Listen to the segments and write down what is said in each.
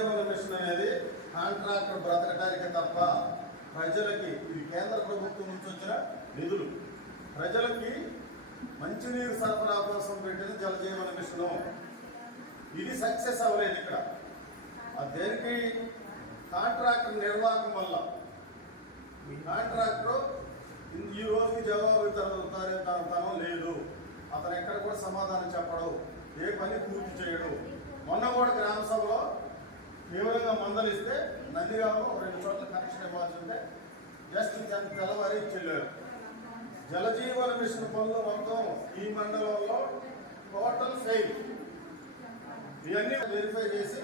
Jal Jeevan machine అనేది contractor బ్రతకడానికి తప్ప ప్రజలకి ఇది కేంద్ర ప్రభుత్వం నుంచి వచ్చిన నిధులు. ప్రజలకి మంచినీరు సరఫరా కోసం పెట్టిన జలజీవన మిషన్. ఇది సక్సెస్ అవ్వలేదు ఇక్కడ. దేనికి? కాంట్రాక్టర్ నిర్వాహకం వల్ల. ఈ కాంట్రాక్టర్ ఈ రోజుకి జవాబుదారీతనం లేదు. అతను ఎక్కడ కూడా సమాధానం చెప్పడు, ఏ పని పూర్తి చేయడు. మొన్న కూడా గ్రామ సభలో తీవ్రంగా మందలిస్తే నందిగామలో 2 చోట్ల కనెక్షన్ ఇవ్వాల్సి ఉంటే జస్ట్ తెల్లవారి చెల్లారు. జలజీవన మిషన్ పనులు మొత్తం ఈ మండలంలో టోటల్ ఫెయిల్. ఇవన్నీ వెరిఫై చేసి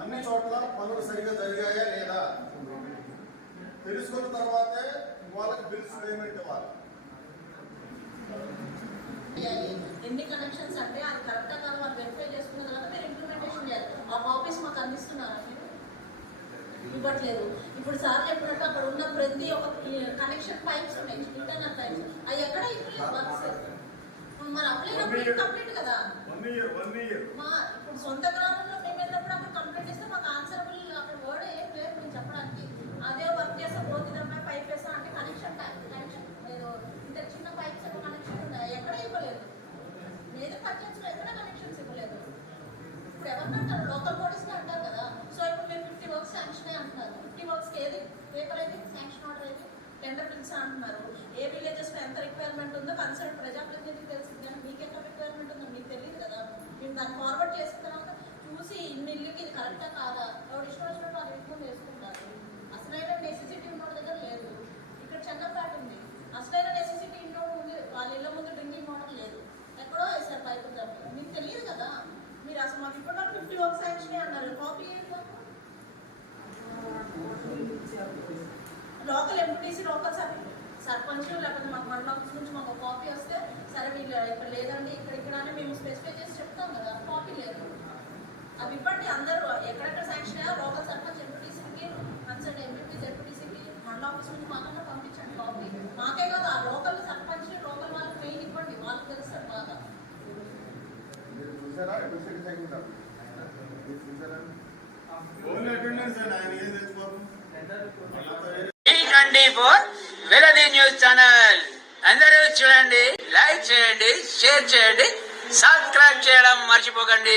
అన్ని చోట్ల పనులు సరిగా జరిగాయా లేదా తెలుసుకున్న తర్వాతే వాళ్ళకి బిల్స్ పేమెంట్ ఇవ్వాలి. ఎన్ని కనెక్షన్స్ అంటే అది కరెక్టా కాదు వాళ్ళు వెరిఫై చేసుకున్న తర్వాత మీరు ఇంప్లిమెంటేషన్ చేయాలి. ఆ కాపీస్ మాకు అందిస్తున్నారా? మీరు ఇవ్వట్లేదు. ఇప్పుడు సార్ చెప్పినట్టు అక్కడ ఉన్న ప్రతి ఒక్క కనెక్షన్ పైప్స్ ఉన్నాయి, ఇంటర్నల్ పైప్స్, అవి ఎక్కడ ఇవ్వలేదు వర్క్స్. మరి అప్లై కంప్లీట్ కదా. ఇప్పుడు సొంత గ్రామంలో మేము వెళ్ళినప్పుడు అక్కడ కంప్లీట్ చేస్తే మాకు ఆన్సరబుల్ అక్కడ వర్డ్ ఏం లేదు మేము చెప్పడానికి. అదే వర్క్ చేస్తే పోతుందమ్మా పైప్ వేస్తా అంటే కనెక్షన్ ఏదో ఇంత చిన్న పైప్స్ కనెక్షన్ ఉన్నాయి, ఎక్కడ ఇవ్వలేదు. మేజర్ పర్చేస్లో ఎక్కడ కనెక్షన్స్ ఇవ్వలేదు. ఇప్పుడు ఎవరినంటారు? లోకల్ బాడీస్ని అంటారు కదా. సో ఇప్పుడు మీరు 50 వర్క్స్ శాంక్షన్ అంటున్నారు. 50 వర్క్స్కి ఏది పేపర్ అయితే శాంక్షన్ ఆర్డర్ అయితే టెండర్ పిలిచా అంటున్నారు. ఏ విలేజెస్లో ఎంత రిక్వైర్మెంట్ ఉందో కన్సల్ట్ ప్రజాప్రతినిధికి తెలిసింది, కానీ మీకు ఎంత రిక్వైర్మెంట్ ఉందో మీకు తెలియదు కదా. మేము దాన్ని ఫార్వర్డ్ చేసిన తర్వాత చూసి ఇల్లుకి ఇది కరెక్టా కాదా, ఎవరు ఇష్టం వచ్చినట్టు వాళ్ళు ఎక్కువ చేసుకుంటారు. అసలైన నెసెసిటీ ఉన్నోడి దగ్గర లేదు. ఇక్కడ చంద్రపేట ఉంది, అసలైన నెసెసిటీ ఉన్నోడు ఉంది, వాళ్ళ ఇళ్ళ ముందు డ్రింకింగ్ వాటర్ లేదు, ఎక్కడో వేసారు పైపు తప్ప. మీకు తెలియదు కదా. మీరు అసలు మాకు ఇప్పుడు 50 వర్క్స్ శాంక్షన్ అన్నారు. కాపీ ఏంటి మాకు? లోకల్ ఎంపీటీసీ లోకల్ సర్పంచ్ లేకపోతే మాకు మండల ఆఫీస్ నుంచి మాకు కాపీ వస్తే సరే వీళ్ళు ఇక్కడ లేదండి ఇక్కడ అని మేము స్పెసిఫై చేసి చెప్తాం కదా. కాపీ లేదు. అవి ఇవ్వండి. అందరూ ఎక్కడెక్కడ శాంక్షన్ అయ్యా లోకల్ సర్పంచ్ ఎంపీటీసీకి కన్సల్ట్ ఎంపీటీసీ ఎంపీటీసీకి మండల ఆఫీస్ నుంచి మాకన్నా పంపించండి కాపీ. మాకే కదా ఆ లోకల్ సర్పంచ్ లోకల్ వాళ్ళకి మెయిన్ ఇవ్వండి, వాళ్ళకి తెలుస్తారు బాగా. వెలది న్యూస్ ఛానల్ అందరూ చూడండి, లైక్ చేయండి, షేర్ చేయండి, సబ్స్క్రైబ్ చేయడం మర్చిపోకండి.